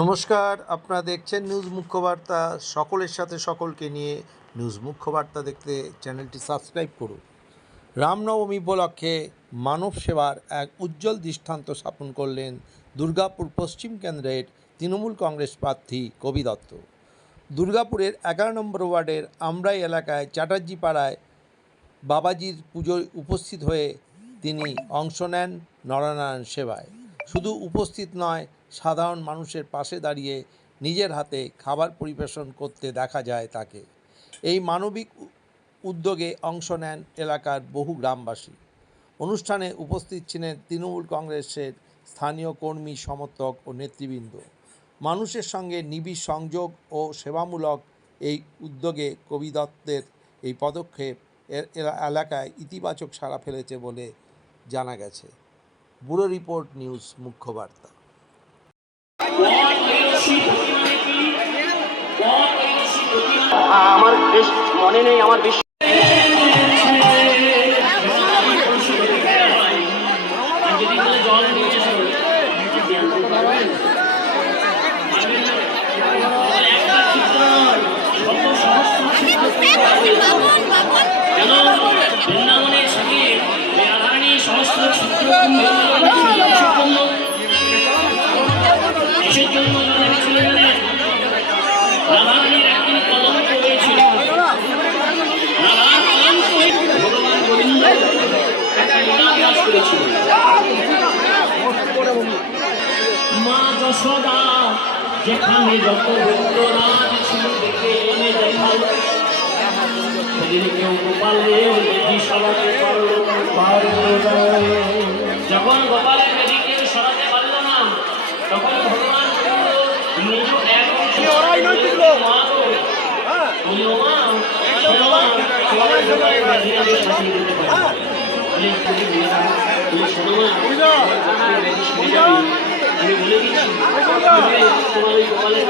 নমস্কার, আপনারা দেখছেন নিউজ মুখ্যবার্তা। সকলের সাথে সকলকে নিয়ে নিউজ মুখ্যবার্তা দেখতে চ্যানেলটি সাবস্ক্রাইব করুন। রামনবমী উপলক্ষে মানব সেবার এক উজ্জ্বল দৃষ্টান্ত স্থাপন করলেন দুর্গাপুর পশ্চিম কেন্দ্রের তৃণমূল কংগ্রেস প্রার্থী কবি দত্ত। দুর্গাপুরের 11 নম্বর ওয়ার্ডের আমরাই এলাকায় চ্যাটার্জি পাড়ায় বাবাজির পুজোয় উপস্থিত হয়ে তিনি অংশ নেন নরনারায়ণ সেবায়। শুধু উপস্থিত নয়, সাধারণ মানুষের পাশে দাঁড়িয়ে নিজের হাতে খাবার পরিবেশন করতে দেখা যায় তাকে। এই মানবিক উদ্যোগে অংশ নেন এলাকার বহু গ্রামবাসী। অনুষ্ঠানে উপস্থিত ছিলেন তৃণমূল কংগ্রেসের স্থানীয় কর্মী, সমর্থক ও নেতৃবৃন্দ। মানুষের সঙ্গে নিবিড় সংযোগ ও সেবামূলক এই উদ্যোগে কবি দত্তের এই পদক্ষেপ এলাকায় ইতিবাচক সাড়া ফেলেছে বলে জানা গেছে। ব্যুরো রিপোর্ট, নিউজ মুখ্যবার্তা। আমার বেশ মনে নেই, আমার বেশ বৃন্দাবনের সাথে রাধারানী সহস্র দেশের জন্য চলে গেলেন। রাধারানীর একদিন কলঙ্ক হয়েছিল, রাধার কলঙ্ক ভগবান গোবিন্দ একটা লীলাবিলাস করেছিল। মা যশোদা যেখানে যত রাজ ছিল দেখে এনে দেখাল, কেউ গোপালে সরাতে পারল। যখন গোপালের বেদিকে সরাতে পারল না, তখন ভগবান বলে দিচ্ছি, তোমার ওই গোপালের